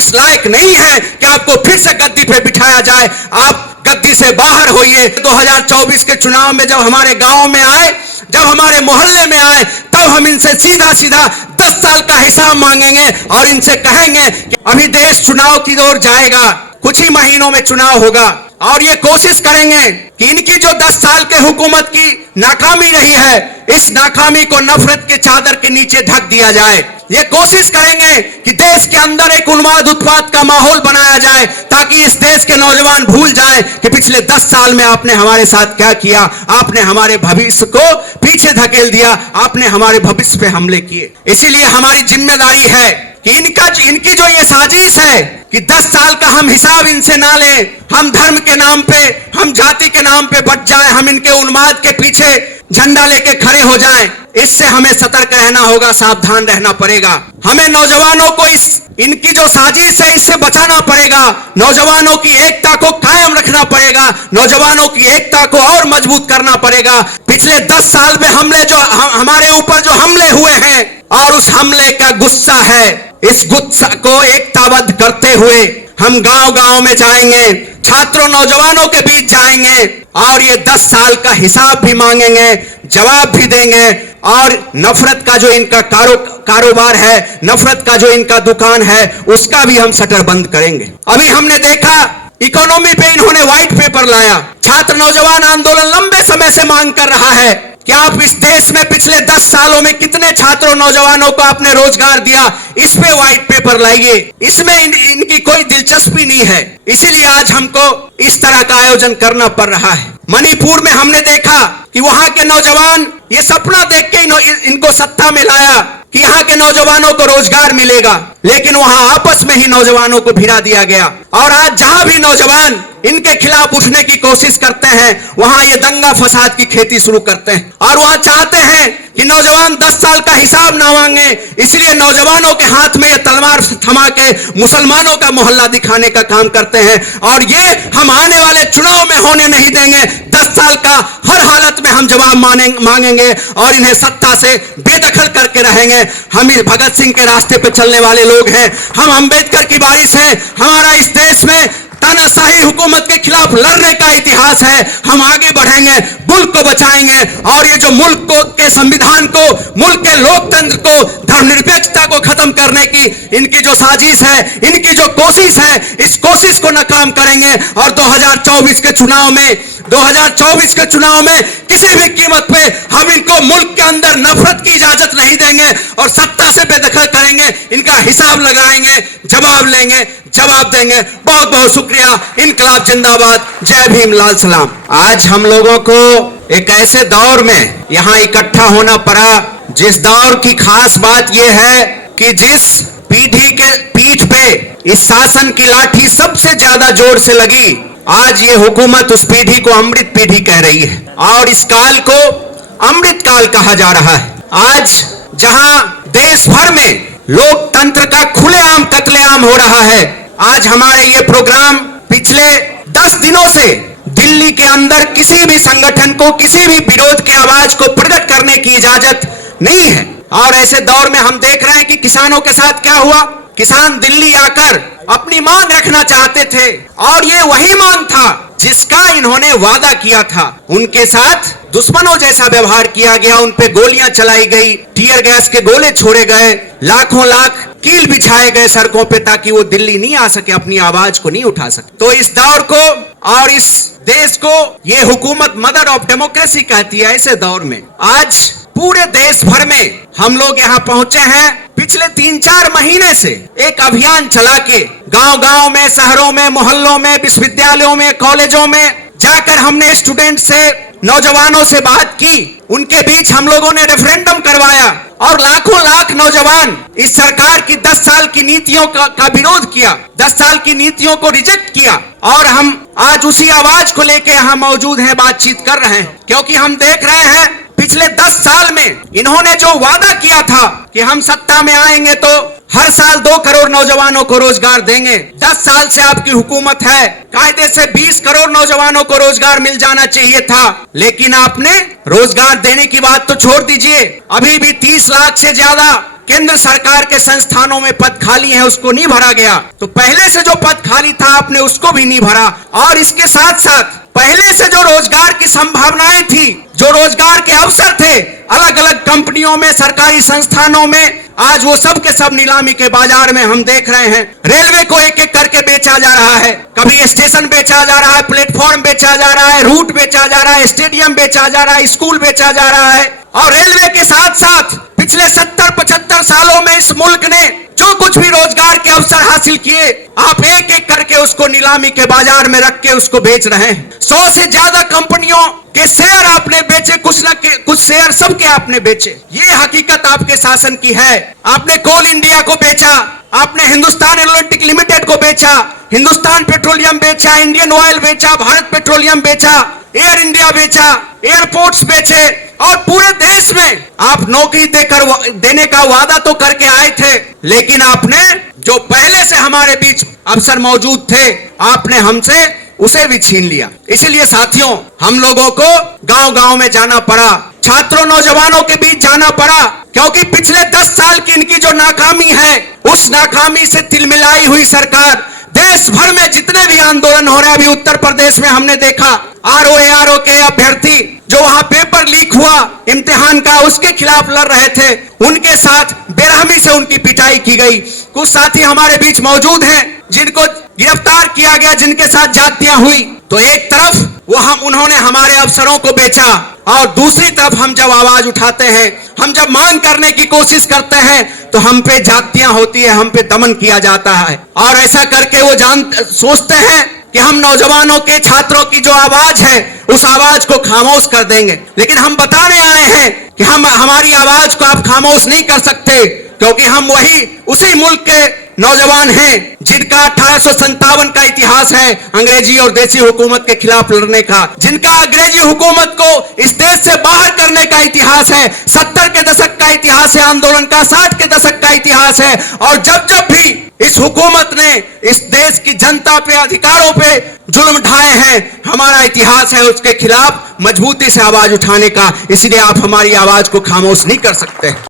इस लायक नहीं है कि आपको फिर से गद्दी पे बिठाया जाए। आप गद्दी से बाहर होइए। 2024 के चुनाव में जब हमारे गांव में आए, जब हमारे मोहल्ले में आए, तब हम इनसे सीधा सीधा 10 साल का हिसाब मांगेंगे और इनसे कहेंगे कि अभी देश चुनाव की ओर जाएगा, कुछ ही महीनों में चुनाव होगा और ये कोशिश करेंगे कि इनकी जो 10 साल के हुकूमत की नाकामी रही है, इस नाकामी को नफरत के चादर के नीचे ढक दिया जाए। ये कोशिश करेंगे कि देश के अंदर एक उन्माद उत्पाद का माहौल बनाया जाए ताकि इस देश के नौजवान भूल जाएं कि पिछले 10 साल में आपने हमारे साथ क्या किया। आपने हमारे भविष्य को पीछे धकेल दिया, आपने हमारे भविष्य पे हमले किए। इसीलिए हमारी जिम्मेदारी है कि इनकी जो ये साजिश है कि 10 साल का हम हिसाब इनसे ना लें, हम धर्म के नाम पे, हम जाति के नाम पे बच जाएं, हम इनके उन्माद के पीछे झंडा लेके खड़े हो जाएं, इससे हमें सतर्क रहना होगा, सावधान रहना पड़ेगा। हमें नौजवानों को इनकी जो साजिश है इससे बचाना पड़ेगा। नौजवानों की एकता को कायम रखना पड़ेगा, नौजवानों की एकता को और मजबूत करना पड़ेगा। पिछले 10 साल में हमारे ऊपर जो हमले हुए हैं और उस हमले का गुस्सा है, इस गुस्सा को एकताबद्ध करते हुए हम गांव गांव में जाएंगे, छात्रों नौजवानों के बीच जाएंगे और ये 10 साल का हिसाब भी मांगेंगे, जवाब भी देंगे और नफरत का जो इनका कारोबार है, नफरत का जो इनका दुकान है, उसका भी हम शटर बंद करेंगे। अभी हमने देखा इकोनॉमी पे इन्होंने व्हाइट पेपर लाया। छात्र नौजवान आंदोलन लंबे समय से मांग कर रहा है कि आप इस देश में पिछले 10 सालों में कितने छात्रों नौजवानों को आपने रोजगार दिया, इस पे व्हाइट पेपर लाइए। इसमें इनकी कोई दिलचस्पी नहीं है, इसीलिए आज हमको इस तरह का आयोजन करना पड़ रहा है। मणिपुर में हमने देखा कि वहां के नौजवान ये सपना देख के इनको सत्ता में लाया कि यहाँ के नौजवानों को रोजगार मिलेगा, लेकिन वहां आपस में ही नौजवानों को भिड़ा दिया गया। और आज जहां भी नौजवान इनके खिलाफ उठने की कोशिश करते हैं, वहां ये दंगा फसाद की खेती शुरू करते हैं और वह चाहते हैं कि नौजवान 10 साल का हिसाब ना मांगे। इसलिए नौजवानों के हाथ में ये तलवार थमा के मुसलमानों का मोहल्ला दिखाने का काम करते हैं और ये हम आने वाले चुनाव में होने नहीं देंगे। 10 साल का हर हालत में हम जवाब मांगेंगे और इन्हें सत्ता से बेदखल करके रहेंगे। हम इस भगत सिंह के रास्ते पे चलने वाले लोग हैं, हम अंबेडकर की वारिस हैं। हमारा इस देश में तानाशाही हुकूमत के खिलाफ लड़ने का इतिहास है। हम आगे बढ़ेंगे, मुल्क को बचाएंगे और ये जो मुल्क के संविधान को, मुल्क के लोकतंत्र को, धर्मनिरपेक्षता को खत्म करने की इनकी जो साजिश है, इनकी जो कोशिश है, इस कोशिश को नाकाम करेंगे। और 2024 के चुनाव में किसी भी कीमत पे हम इनको मुल्क के अंदर नफरत की इजाजत नहीं देंगे और सत्ता से बेदखल करेंगे। इनका हिसाब लगाएंगे, जवाब लेंगे, जवाब देंगे। बहुत बहुत शुक्रिया। इनकलाब जिंदाबाद। जय भीम, लाल सलाम। आज हम लोगों को एक ऐसे दौर में यहाँ इकट्ठा होना पड़ा जिस दौर की खास बात यह है कि जिस पीढ़ी के पीठ पे इस शासन की लाठी सबसे ज्यादा जोर से लगी, आज ये हुकूमत उस पीढ़ी को अमृत पीढ़ी कह रही है और इस काल को अमृत काल कहा जा रहा है। आज जहां देश भर में लोकतंत्र का खुलेआम कत्लेआम हो रहा है, आज हमारे ये प्रोग्राम पिछले 10 दिनों से दिल्ली के अंदर किसी भी संगठन को, किसी भी विरोध के आवाज को प्रकट करने की इजाजत नहीं है। और ऐसे दौर में हम देख रहे हैं कि किसानों के साथ क्या हुआ। किसान दिल्ली आकर अपनी मांग रखना चाहते थे और ये वही मांग था जिसका इन्होंने वादा किया था। उनके साथ दुश्मनों जैसा व्यवहार किया गया, उन पे गोलियां चलाई गई, टीयर गैस के गोले छोड़े गए, लाखों लाख कील बिछाए गए सड़कों पे ताकि वो दिल्ली नहीं आ सके, अपनी आवाज को नहीं उठा सके। तो इस दौर को और इस देश को ये हुकूमत मदर ऑफ डेमोक्रेसी कहती है। ऐसे दौर में आज पूरे देश भर में हम लोग यहाँ पहुंचे हैं। पिछले 3-4 महीने से एक अभियान चला के गांव-गांव में, शहरों में, मोहल्लों में, विश्वविद्यालयों में, कॉलेजों में जाकर हमने स्टूडेंट से, नौजवानों से बात की। उनके बीच हम लोगों ने रेफरेंडम करवाया और लाखों लाख नौजवान इस सरकार की 10 साल की नीतियों का विरोध किया, 10 साल की नीतियों को रिजेक्ट किया और हम आज उसी आवाज को लेके यहाँ मौजूद हैं, बातचीत कर रहे हैं। क्योंकि हम देख रहे हैं पिछले 10 साल में इन्होंने जो वादा किया था कि हम सत्ता में आएंगे तो हर साल 2 करोड़ नौजवानों को रोजगार देंगे। 10 साल से आपकी हुकूमत है, कायदे से 20 करोड़ नौजवानों को रोजगार मिल जाना चाहिए था, लेकिन आपने रोजगार देने की बात तो छोड़ दीजिए, अभी भी 30 लाख से ज्यादा केंद्र सरकार के संस्थानों में पद खाली हैं उसको नहीं भरा गया, तो पहले से जो पद खाली था आपने उसको भी नहीं भरा। और इसके साथ साथ पहले से जो रोजगार की संभावनाएं थी, जो रोजगार के अवसर थे अलग अलग कंपनियों में, सरकारी संस्थानों में, आज वो सब के सब नीलामी के बाजार में हम देख रहे हैं। रेलवे को एक एक करके बेचा जा रहा है, कभी स्टेशन बेचा जा रहा है, प्लेटफॉर्म बेचा जा रहा है, रूट बेचा जा रहा है, स्टेडियम बेचा जा रहा है, स्कूल बेचा जा रहा है। और रेलवे के साथ साथ पिछले 70-75 सालों में इस मुल्क ने जो कुछ भी रोजगार के अवसर हासिल किए, आप एक एक करके उसको नीलामी के बाजार में रख के उसको बेच रहे हैं। 100 से ज्यादा कंपनियों के शेयर आपने बेचे, कुछ शेयर सबके आपने बेचे। ये हकीकत आपके शासन की है। आपने कोल इंडिया को बेचा, आपने हिंदुस्तान एरोनॉटिक लिमिटेड को बेचा, हिंदुस्तान पेट्रोलियम बेचा, इंडियन ऑयल बेचा, भारत पेट्रोलियम बेचा, एयर इंडिया बेचा, एयरपोर्ट्स बेचे, और पूरे देश में आप नौकरी देने का वादा तो करके आए थे, लेकिन आपने जो पहले से हमारे बीच अफसर मौजूद थे, आपने हमसे उसे भी छीन लिया। इसीलिए साथियों, हम लोगों को गांव गांव में जाना पड़ा, छात्रों नौजवानों के बीच जाना पड़ा, क्योंकि पिछले 10 साल की इनकी जो नाकामी है, उस नाकामी से तिलमिलाई हुई सरकार, देश भर में जितने भी आंदोलन हो रहे हैं, अभी उत्तर प्रदेश में हमने देखा आरओ के अभ्यर्थी जो वहां पेपर लीक हुआ इम्तिहान का, उसके खिलाफ लड़ रहे थे, उनके साथ बेरहमी से उनकी पिटाई की गई। कुछ साथी हमारे बीच मौजूद हैं जिनको गिरफ्तार किया गया, जिनके साथ जातियां हुई। तो एक तरफ उन्होंने हमारे अफसरों को बेचा, और दूसरी तरफ हम जब आवाज उठाते हैं, हम जब मांग करने की कोशिश करते हैं, तो हम पे जातियां होती है, हम पे दमन किया जाता है। और ऐसा करके वो सोचते हैं कि हम नौजवानों के, छात्रों की जो आवाज है, उस आवाज को खामोश कर देंगे। लेकिन हम बताने आए हैं कि हमारी आवाज को आप खामोश नहीं कर सकते, क्योंकि हम उसी मुल्क के नौजवान हैं जिनका 1857 का इतिहास है अंग्रेजी और देसी हुकूमत के खिलाफ लड़ने का, जिनका अंग्रेजी हुकूमत को इस देश से बाहर करने का इतिहास है, 70 के दशक का इतिहास है आंदोलन का, 60 के दशक का इतिहास है। और जब भी इस हुकूमत ने इस देश की जनता पे, अधिकारों पे जुल्म ढाए हैं, हमारा इतिहास है उसके खिलाफ मजबूती से आवाज उठाने का। इसलिए आप हमारी आवाज को खामोश नहीं कर सकते।